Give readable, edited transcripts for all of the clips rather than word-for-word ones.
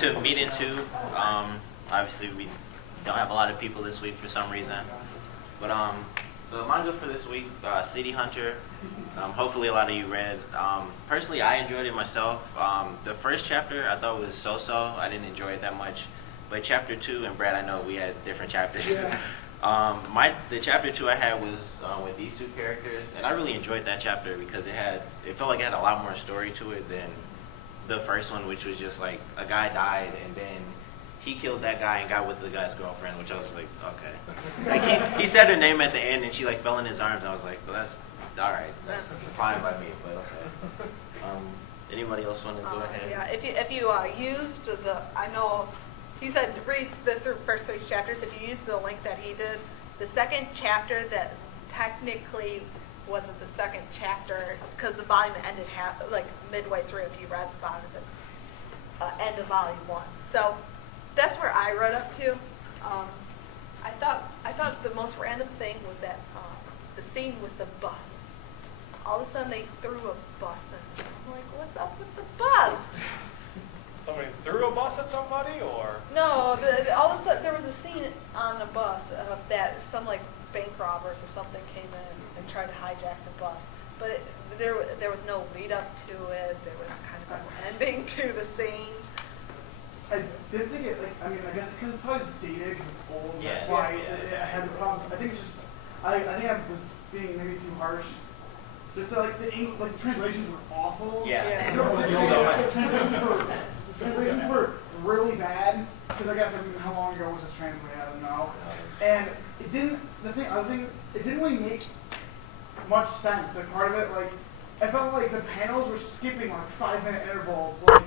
going to meet into. Obviously, we don't have a lot of people this week for some reason. But the manga for this week, City Hunter. Hopefully, a lot of you read. Personally, I enjoyed it myself. The first chapter I thought was so-so. I didn't enjoy it that much. But chapter 2, and Brad, I know we had different chapters. Yeah. The chapter 2 I had was with these two characters, and I really enjoyed that chapter because it felt like it had a lot more story to it than the first one, which was just like a guy died and then he killed that guy and got with the guy's girlfriend, which I was like, okay. Like he said her name at the end and she like fell in his arms, and I was like, well, that's all right, that's fine by me, but okay. Anybody else want to go ahead? Yeah, if you used I know he said read the first 3 chapters. If you used the link that he did, the second chapter that technically wasn't the second chapter because the volume ended midway through. If you read the volume, end of volume 1. So that's where I read up to. I thought the most random thing was that the scene with the bus. All of a sudden they threw a bus in. I'm like, what's up with the bus? Somebody threw a bus at somebody, or? No, all of a sudden there was a scene on the bus that some like bank robbers or something came in and tried to hijack the bus. But there was no lead up to it. There was kind of no ending to the scene. I did think it, I guess because it's probably just dated, because it's old, Yeah, that's why yeah. I had the problems. I think it's just, I think I was being maybe too harsh. Just that, the translations were awful. Yeah. The translations were really bad, because I guess, how long ago was this translated? I don't know. And it didn't, it didn't really make much sense. Like, part of it, I felt like the panels were skipping 5-minute intervals. Like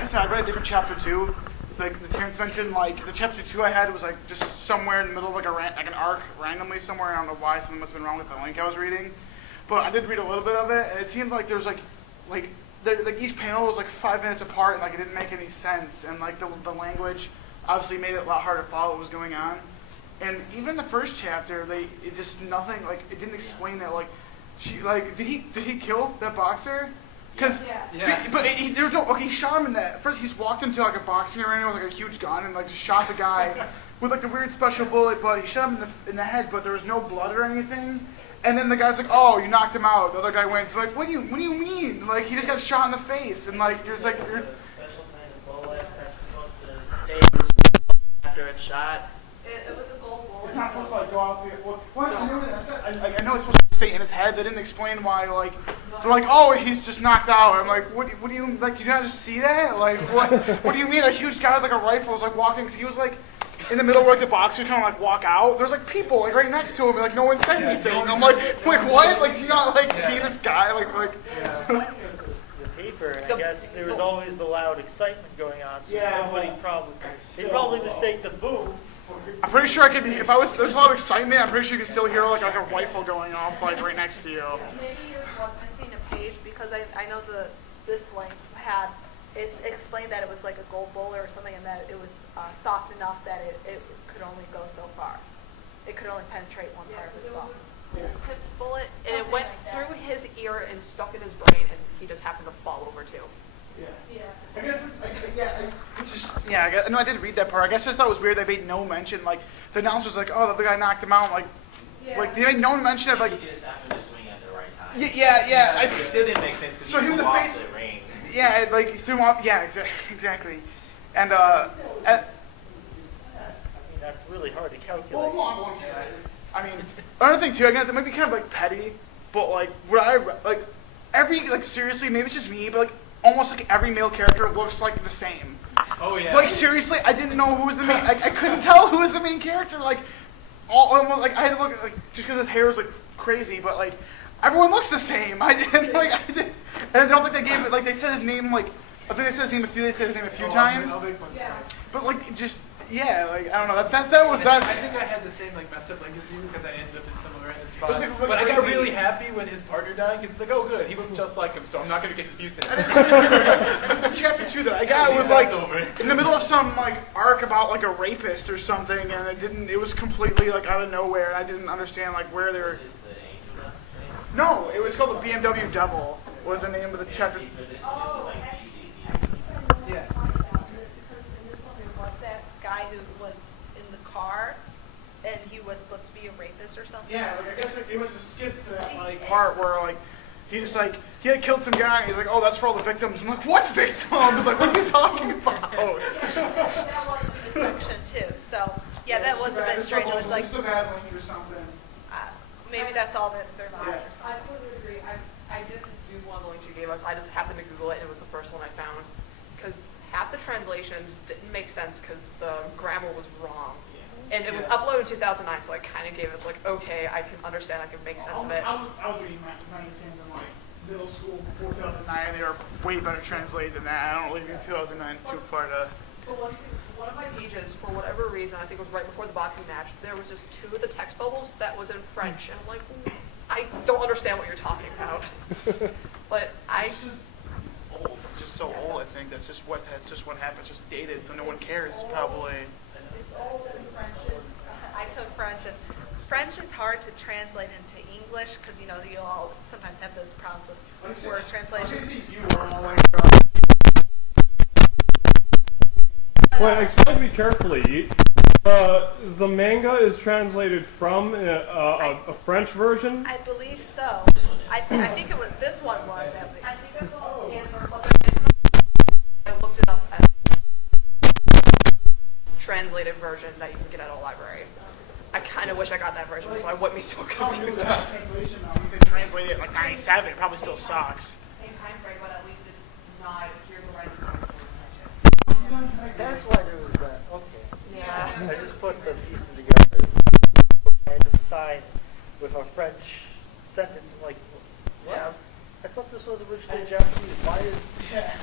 I said, I read a different chapter 2. Like the Terrence mentioned, the chapter 2 I had was just somewhere in the middle of an arc, randomly somewhere. I don't know why. Something must have been wrong with the link I was reading. But I did read a little bit of it, and it seemed like there's each panel was 5 minutes apart, and it didn't make any sense. And the language obviously made it a lot harder to follow what was going on. And even the first chapter, it didn't explain that did he kill that boxer? Because but there was no he shot him in that. First he's walked into a boxing arena with a huge gun and just shot the guy with the weird special bullet, but he shot him in the head, but there was no blood or anything. And then the guy's like, "Oh, you knocked him out." The other guy wins. Like, what do you mean? He just got shot in the face, and you're Special kind of bullet that's supposed to stay after it's shot. It was a gold bullet. It's not supposed to go out the. I know it's supposed to stay in his head. They didn't explain why. They're like, "Oh, he's just knocked out." I'm like, "What do you like? You not just see that? What do you mean? A huge guy with a rifle was walking because he was in the middle where the boxers kind of walk out. There's people right next to him, and no one said anything. And I'm like, what? Do you not see this guy? The paper, and I guess there was always the loud excitement going on. So nobody probably mistake the boom. I'm pretty sure I could. If there's a lot of excitement, I'm pretty sure you can still hear a rifle going off right next to you. Maybe yours was missing a page because I know this link had it explained that it was a gold bullet or something, and that it was soft enough that it could only go so far. It could only penetrate one part of the skull. Tipped bullet, and it went through his ear and stuck in his brain, and he just happened to fall over too. I guess, I did read that part. I guess I just thought it was weird they made no mention. The announcer was "Oh, the other guy knocked him out." They made no mention of He just happened to swing at the right time. It still didn't make sense because so he him flew in the off face. the ring. Yeah, he threw him off. Yeah, exactly. And I mean, that's really hard to calculate. Another thing too. I guess it might be kind of petty, but seriously, maybe it's just me, but almost every male character looks the same. Oh yeah. Seriously, I didn't know who was the main. I couldn't tell who was the main character. I had to look just because his hair was crazy, but everyone looks the same. I didn't and I don't think they gave it they said his name I think they said his name a few times. But I don't know. That was that. I think I had the same messed up link as you because I ended up in some random spot. But I got really happy when his partner died because it's oh good, he looked just like him, so I'm not going to get confused. The chapter 2 that I got was in the middle of some arc about a rapist or something, and it was completely out of nowhere, and I didn't understand where they were. No, it was called the BMW Devil. Was the name of the chapter? Oh, Yeah. part where like he had killed some guy and he's like, oh, that's for all the victims. I'm like, what victims? Like, what are you talking about? That was in the section too. So yeah, that was a bit strange. It was like just a bad link or something. maybe that's all that survived. Yeah. I totally agree. I didn't use one of the links you gave us. I just happened to Google it, and it was the first one I found. Because half the translations didn't make sense because the grammar was wrong. And it was uploaded in 2009, so I kind of gave it like, okay, I can understand, I can make sense of it. I was reading magazines in like middle school before 2009, and they were way better translated than that. I don't really think 2009 is too far to. But one of my pages, for whatever reason, I think it was right before the boxing match, there was just 2 of the text bubbles that was in French, and I'm like, I don't understand what you're talking about. But It's just old. It's just so old. I think that's just what happened. It's just dated, so no one cares probably. It's old and French is, I took French, and French is hard to translate into English because, you know, you all sometimes have those problems with word translations. Wait, explain to me carefully. The manga is translated from a French version? I believe so. I think it was, this one was at least. I think that's what I looked it up as translated version that you can get at a library. I kind of wish I got that version, so I wouldn't be so confused. Translation though, you can translate it like 97. It probably still sucks. Same time frame, but at least it's not, here's the right. That's why there was that. Okay. Yeah. I just put the pieces together. Random sign with a French sentence. I'm like, what? Yeah. I thought this was originally Japanese. Why is? Yeah.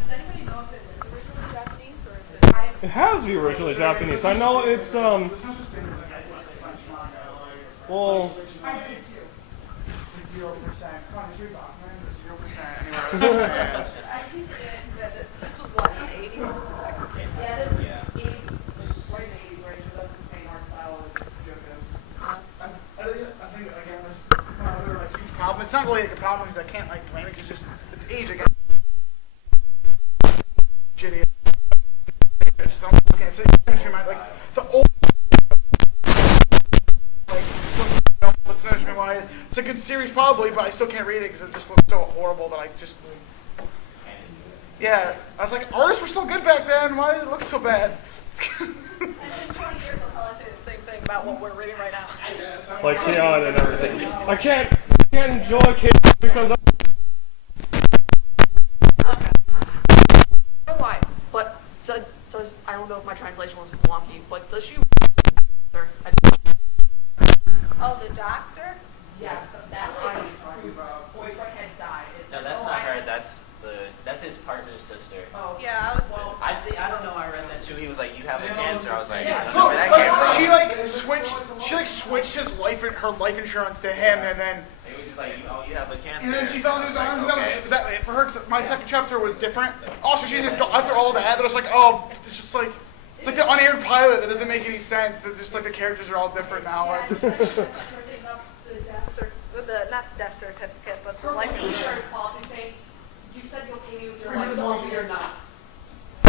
Does anybody know if it was originally Japanese or if it's It has to be originally Japanese. I know it's well. I did too. 0%. Come on, it's your doc, man. 0%. Anyway. I keep forgetting that this was what, in the 80s? Yeah, this is 80s, right in the 80s, right? So that's the same art style as Joko's. I think again, there's another like huge problem. It's not really like a problem because I can't like blame it. It's just it's age again. Shitty. I just don't can't say like the old. Let's finish me why it's a good series probably, but I still can't read it because it just looks so horrible that I just. Yeah, I was like, artists were still good back then. Why does it look so bad? And in 20 years, they'll probably say the same thing about what we're reading right now. Like Keon and everything. I can't enjoy Keon because Okay. I don't know why, but does I don't know if my translation was wonky, but does she? Oh, the doctor? Yeah, that lady whose boyfriend had died. No, that's not her. That's his partner's sister. Oh, Yeah, I was. I don't know. I read that too. He was like, "You have a cancer." I was like, Yeah. "I don't know where that came from." She switched her life insurance to him, and then It was just like, "Oh, you have a cancer." and then she fell into his arms. And Okay. was that it for her? 'Cause my second chapter was different. Also, she just after all that, it was like, oh, it's just like it's like the unaired pilot that doesn't make any sense. It's just like the characters are all different now. Yeah, I just not death certificate, but the her life life insurance. insurance policy saying, you said you'll pay me with your life, so I'll be or not.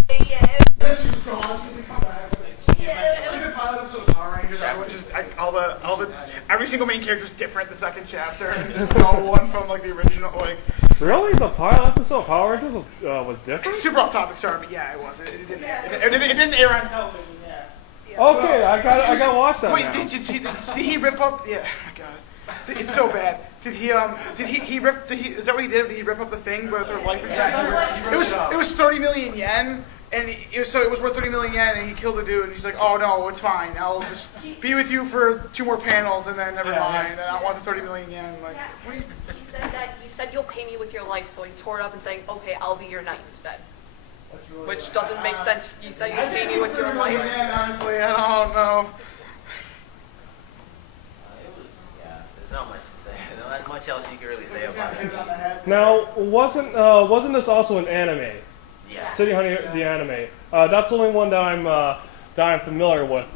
Yeah, then she's gone. She's like, come back. It's like the pilot episode of Power Rangers, which is all the every single main character is different. The second chapter, no one from like the original like. really the pilot episode of Power Rangers was different. Super off topic, sorry, but yeah, it was. It didn't air on television. Yeah. Okay, I got to watch that Wait, now. did he rip up? Yeah, my God, it's so bad. Did he rip? Is that what he did? Did he rip up the thing with her life insurance? It was 30 million yen, and it was worth 30 million yen, and he killed the dude. And he's like, oh no, it's fine. I'll just be with you for 2 more panels, and then never mind. And I don't want the 30 million yen. Like, what do you? He said that, you said you'll pay me with your life, so he tore it up and saying, okay, I'll be your knight instead. Which doesn't make sense. You said you'll pay me with your life. Honestly, I don't know. There's not much to say. Not much else you can really say about it. Now, wasn't this also an anime? Yeah. City Hunter, the anime. That's the only one that I'm familiar with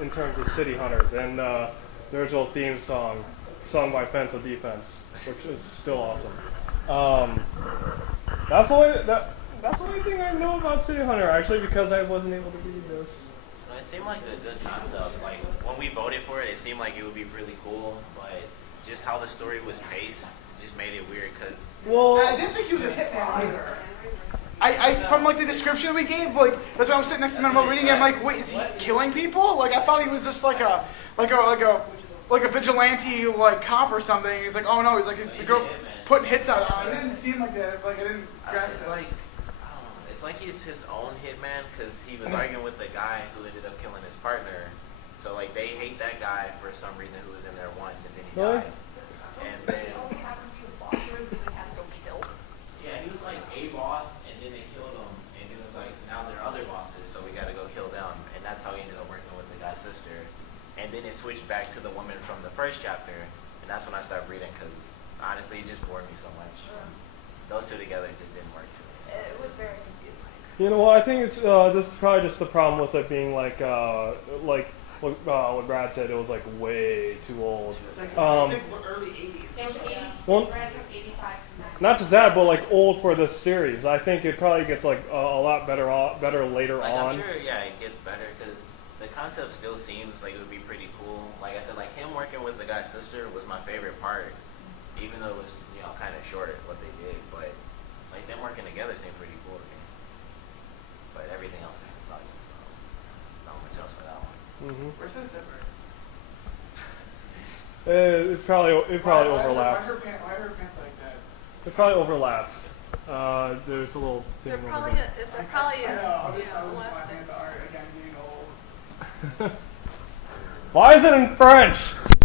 in terms of City Hunter. Then the original theme song, sung by Fence of Defense, which is still awesome. That's the only thing I know about City Hunter actually, because I wasn't able to read this. It seemed like a good concept. Like when we voted for it, it seemed like it would be really cool. But just how the story was paced just made it weird because. Well, I didn't think he was a hitman either. I from like the description we gave, like that's why I'm sitting next to him while reading it. I'm like, wait, is he killing people? Like I thought he was just like a vigilante like cop or something. He's like, oh no, he's like the girl's putting hits out on him. It didn't seem like that. Like I didn't grasp It's it. like I don't know. It's like he's his own hitman because he was arguing with the guy who ended up killing his partner. So like they hate that guy for some reason who was in there once and then he Really? died. And then yeah, he was like a boss and then they killed him and he was like now they're other bosses so we gotta go kill them and that's how he ended up working with the guy's sister. And then it switched back to the woman from the first chapter and that's when I started reading because honestly it just bored me so much. Those two together just didn't work to me. It was very confusing. you know what? I think it's this is probably just the problem with it being like what Brad said. It was like way too old. It's like early 80s. It was 80, Well, ran from 85 to 90. not just that, but like old for this series. I think it probably gets like a lot better later Like, on. I'm sure, yeah, it gets better because the concept still seems like it would be pretty cool. Like I said, like him working with the guy's sister was my favorite part, even though it was, you know, kind of short what they did. But like them working together seemed pretty cool to me. But everything else is decided, so not much else for that one. Mm-hmm. Where's the zipper? It probably Why overlaps. are her pants like that? It probably overlaps. There's a little thing They're over probably there. they're probably I know. I was left laughing at the art again being old. Why is it in French?